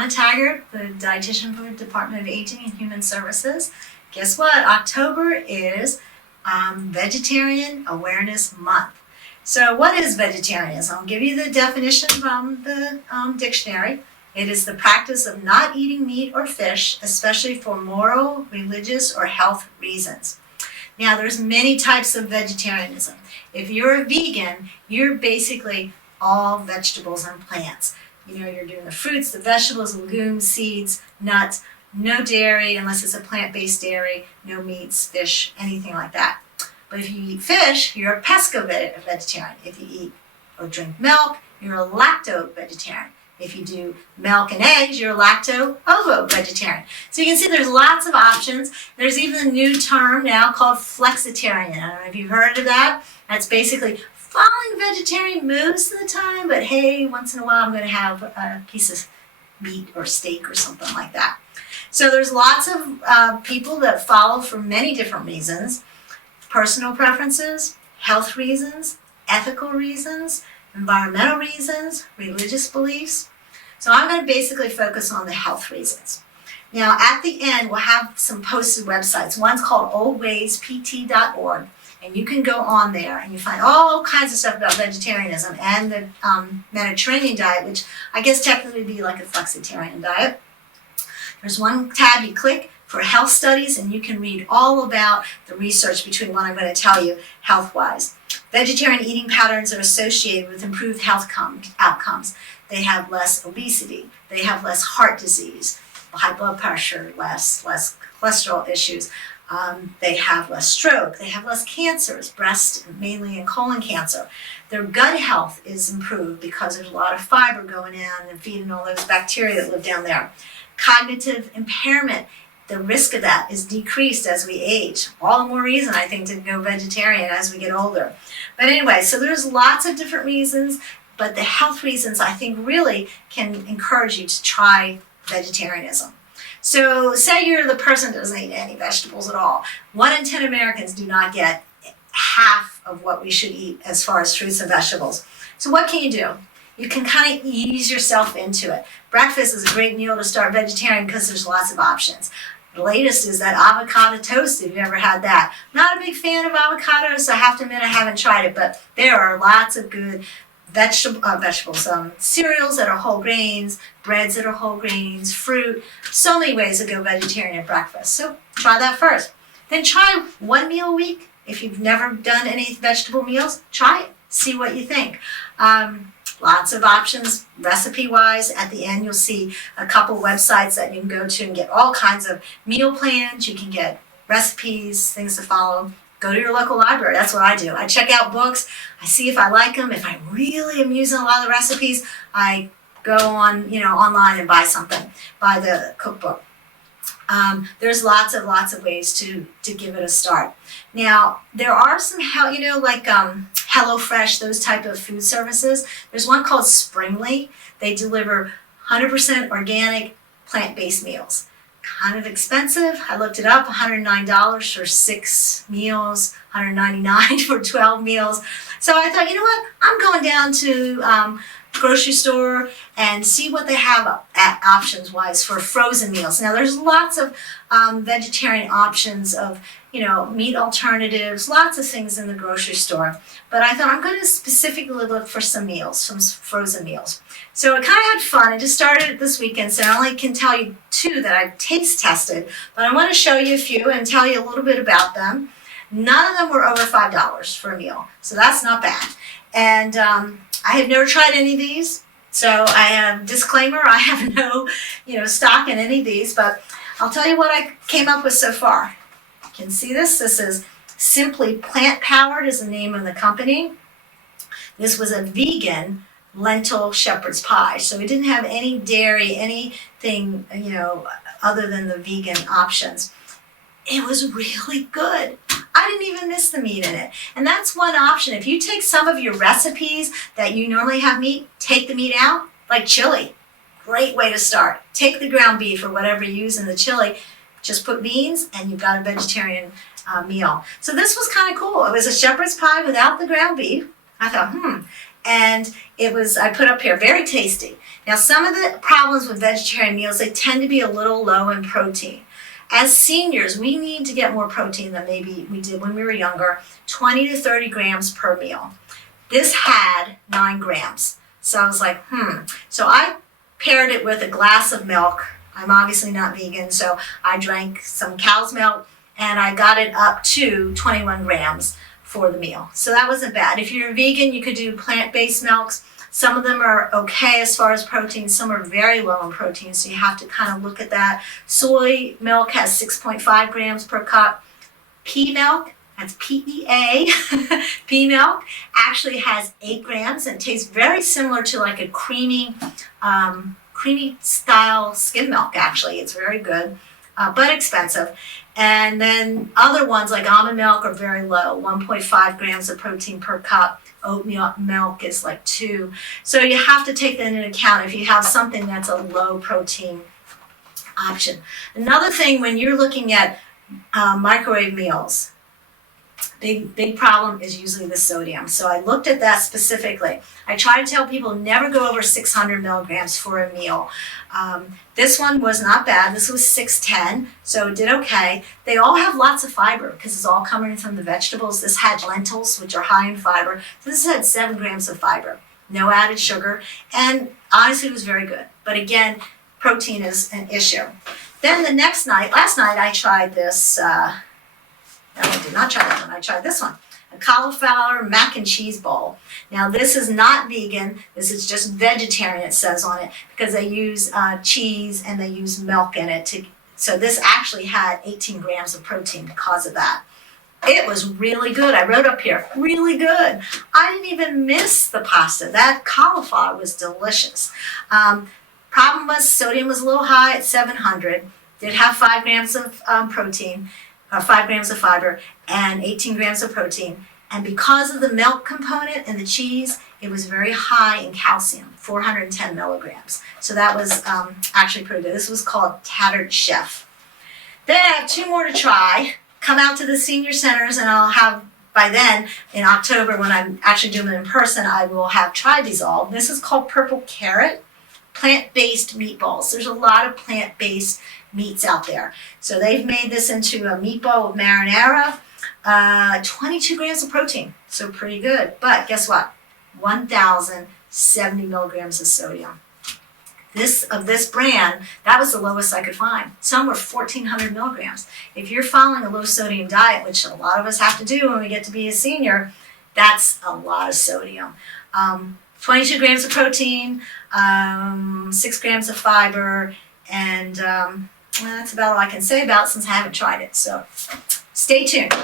Donna Taggart, the dietitian for the Department of Aging and Human Services. Guess what? October is Vegetarian Awareness Month. So what is vegetarianism? I'll give you the definition from the dictionary. It is the practice of not eating meat or fish, especially for moral, religious, or health reasons. Now, there's many types of vegetarianism. If you're a vegan, you're basically all vegetables and plants. You know, you're doing the fruits, the vegetables, legumes, seeds, nuts, no dairy unless it's a plant-based dairy, no meats, fish, anything like that. But if you eat fish, you're a pesco-vegetarian. If you eat or drink milk, you're a lacto-vegetarian. If you do milk and eggs, you're a lacto-ovo-vegetarian. So you can see there's lots of options. There's even a new term now called flexitarian. I don't know if you've heard of that. That's basically following vegetarian most of the time, but hey, once in a while I'm going to have a piece of meat or steak or something like that. So there's lots of people that follow for many different reasons. Personal preferences, health reasons, ethical reasons, environmental reasons, religious beliefs. So I'm going to basically focus on the health reasons. Now at the end we'll have some posted websites. One's called oldwayspt.org, and you can go on there and you find all kinds of stuff about vegetarianism and the Mediterranean diet, which I guess technically would be like a flexitarian diet. There's one tab you click for health studies, and you can read all about the research between what I'm going to tell you health-wise. Vegetarian eating patterns are associated with improved health outcomes. They have less obesity, they have less heart disease, high blood pressure, less cholesterol issues. They have less stroke, they have less cancers, breast mainly and colon cancer. Their gut health is improved because there's a lot of fiber going in and feeding all those bacteria that live down there. Cognitive impairment, the risk of that is decreased as we age. All the more reason, I think, to go vegetarian as we get older. But anyway, so there's lots of different reasons, but the health reasons, I think, really can encourage you to try vegetarianism. So say you're the person that doesn't eat any vegetables at all. 1 in 10 Americans do not get half of what we should eat as far as fruits and vegetables. So what can you do? You can kind of ease yourself into it. Breakfast is a great meal to start vegetarian because there's lots of options. The latest is that avocado toast, if you've ever had that. Not a big fan of avocados, so I have to admit I haven't tried it, but there are lots of good vegetables, cereals that are whole grains, breads that are whole grains, fruit, so many ways to go vegetarian at breakfast. So try that first. Then try 1 meal a week. If you've never done any vegetable meals, try it. See what you think. Lots of options recipe-wise. At the end, you'll see a couple websites that you can go to and get all kinds of meal plans. You can get recipes, things to follow. Go to your local library. That's what I do. I check out books. I see if I like them. If I really am using a lot of the recipes, I go on, online and buy something. Buy the cookbook. There's lots of ways to give it a start. Now, there are some, like HelloFresh, those type of food services. There's one called Springly. They deliver 100% organic, plant-based meals. Kind of expensive. I looked it up, $109 for 6 meals, $199 for 12 meals. So I thought, you know what? I'm going down to grocery store and see what they have options-wise for frozen meals. Now, there's lots of vegetarian options of, meat alternatives, lots of things in the grocery store. But I thought I'm going to specifically look for some meals, some frozen meals. So I kind of had fun. I just started it this weekend, so I only can tell you 2 that I've taste tested. But I want to show you a few and tell you a little bit about them. None of them were over $5 for a meal, so that's not bad. And I have never tried any of these, so I have disclaimer, I have no, stock in any of these, but I'll tell you what I came up with so far. You can see this. This is Simply Plant Powered is the name of the company. This was a vegan lentil shepherd's pie, so it didn't have any dairy, anything, other than the vegan options. It was really good. I didn't even miss the meat in it. And that's one option. If you take some of your recipes that you normally have meat, take the meat out, like chili. Great way to start. Take the ground beef or whatever you use in the chili, just put beans and you've got a vegetarian meal. So this was kind of cool. It was a shepherd's pie without the ground beef. I thought, and I put up here, very tasty. Now, some of the problems with vegetarian meals, they tend to be a little low in protein. As seniors, we need to get more protein than maybe we did when we were younger, 20 to 30 grams per meal. This had 9 grams. So I was like, So I paired it with a glass of milk. I'm obviously not vegan, so I drank some cow's milk, and I got it up to 21 grams for the meal. So that wasn't bad. If you're a vegan, you could do plant-based milks. Some of them are okay as far as protein. Some are very low in protein, so you have to kind of look at that. Soy milk has 6.5 grams per cup. Pea milk, that's PEA, pea milk, actually has 8 grams and tastes very similar to like a creamy style skim milk, actually. It's very good, but expensive. And then other ones like almond milk are very low, 1.5 grams of protein per cup. Oatmeal milk is like 2. So you have to take that into account if you have something that's a low protein option. Another thing when you're looking at microwave meals, big problem is usually the sodium. So I looked at that specifically. I try to tell people never go over 600 milligrams for a meal. This one was not bad. This was 610, so it did okay. They all have lots of fiber because it's all coming from the vegetables. This had lentils, which are high in fiber. So this had 7 grams of fiber, no added sugar, and honestly it was very good. But again, protein is an issue. Then the last night I tried this, no, I did not try that one. I tried this one, a cauliflower mac and cheese bowl. Now this is not vegan. This is just vegetarian, it says on it, because they use cheese and they use milk in it. So this actually had 18 grams of protein because of that. It was really good. I wrote up here, really good. I didn't even miss the pasta. That cauliflower was delicious. Problem was sodium was a little high at 700. Did have 5 grams of protein. 5 grams of fiber and 18 grams of protein. And because of the milk component and the cheese, it was very high in calcium, 410 milligrams. So that was actually pretty good. This was called Tattered Chef. Then I have 2 more to try. Come out to the senior centers and I'll have, by then, in October, when I'm actually doing it in person, I will have tried these all. This is called Purple Carrot, plant-based meatballs. There's a lot of plant-based meats out there. So they've made this into a meatball with marinara, 22 grams of protein, so pretty good. But guess what? 1,070 milligrams of sodium. This brand, that was the lowest I could find. Some were 1,400 milligrams. If you're following a low sodium diet, which a lot of us have to do when we get to be a senior, that's a lot of sodium. 22 grams of protein, 6 grams of fiber, and that's about all I can say about it since I haven't tried it. So stay tuned.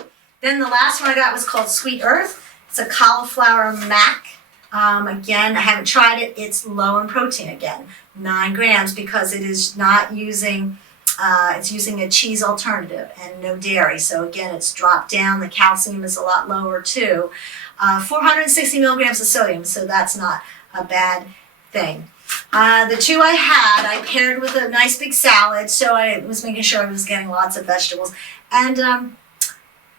Then the last one I got was called Sweet Earth. It's a cauliflower mac. Again, I haven't tried it. It's low in protein again, 9 grams, because it is not using, it's using a cheese alternative and no dairy. So again, it's dropped down. The calcium is a lot lower too. 460 milligrams of sodium, so that's not a bad thing. The 2 I had, I paired with a nice big salad, so I was making sure I was getting lots of vegetables. And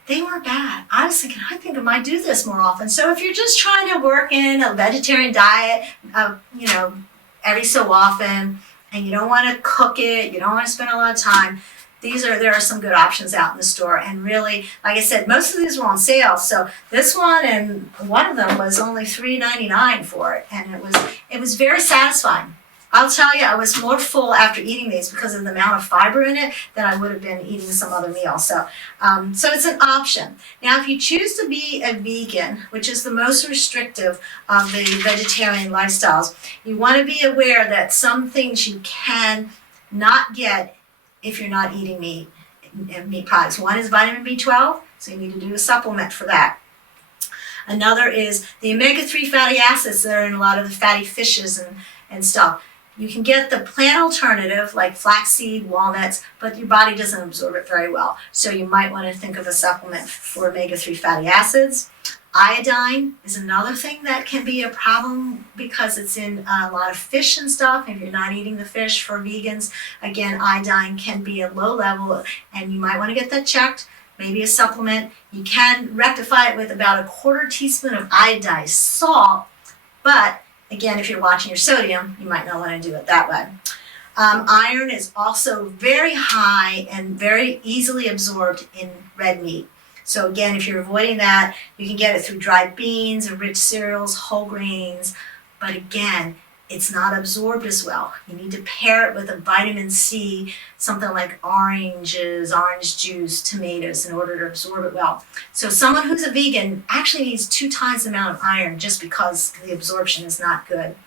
they weren't bad. I was thinking, I think I might do this more often. So if you're just trying to work in a vegetarian diet, every so often, and you don't want to cook it, you don't want to spend a lot of time, there are some good options out in the store. And really, like I said, most of these were on sale. So this one and one of them was only $3.99 for it, and it was very satisfying. I'll tell you, I was more full after eating these because of the amount of fiber in it than I would have been eating some other meal. So it's an option. Now, if you choose to be a vegan, which is the most restrictive of the vegetarian lifestyles, you want to be aware that some things you can not get if you're not eating meat products. One is vitamin B12, so you need to do a supplement for that. Another is the omega-3 fatty acids that are in a lot of the fatty fishes and stuff. You can get the plant alternative like flaxseed, walnuts, but your body doesn't absorb it very well. So you might want to think of a supplement for omega-3 fatty acids. Iodine is another thing that can be a problem because it's in a lot of fish and stuff. If you're not eating the fish for vegans, again, iodine can be a low level and you might want to get that checked. Maybe a supplement. You can rectify it with about a 1/4 teaspoon of iodized salt But again, if you're watching your sodium, you might not want to do it that way. Iron is also very high and very easily absorbed in red meat. So again, if you're avoiding that, you can get it through dried beans or rich cereals, whole grains. But again, it's not absorbed as well. You need to pair it with a vitamin C, something like oranges, orange juice, tomatoes, in order to absorb it well. So someone who's a vegan actually needs 2 times the amount of iron just because the absorption is not good.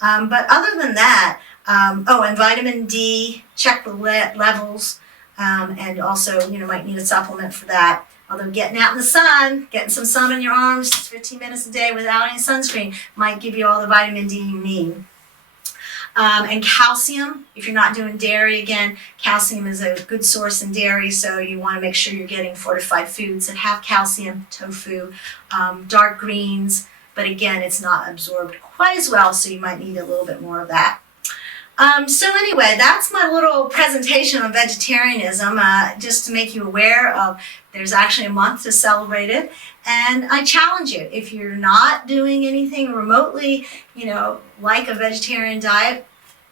But other than that, and vitamin D, check the levels, and also, might need a supplement for that. Although getting out in the sun, getting some sun on your arms, 15 minutes a day without any sunscreen might give you all the vitamin D you need. And calcium, if you're not doing dairy, again, calcium is a good source in dairy, so you want to make sure you're getting fortified foods that have calcium, tofu, dark greens, but again, it's not absorbed quite as well, so you might need a little bit more of that. So anyway, that's my little presentation on vegetarianism, just to make you aware of there's actually a month to celebrate it. And I challenge you, if you're not doing anything remotely, like a vegetarian diet,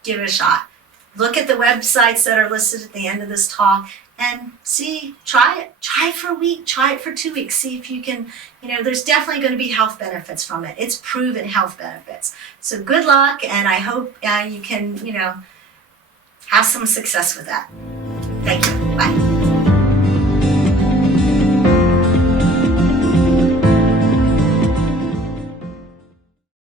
give it a shot. Look at the websites that are listed at the end of this talk and try it. Try it for a week, try it for 2 weeks. See if you can, there's definitely going to be health benefits from it. It's proven health benefits. So good luck, and I hope you can, have some success with that. Thank you. Bye.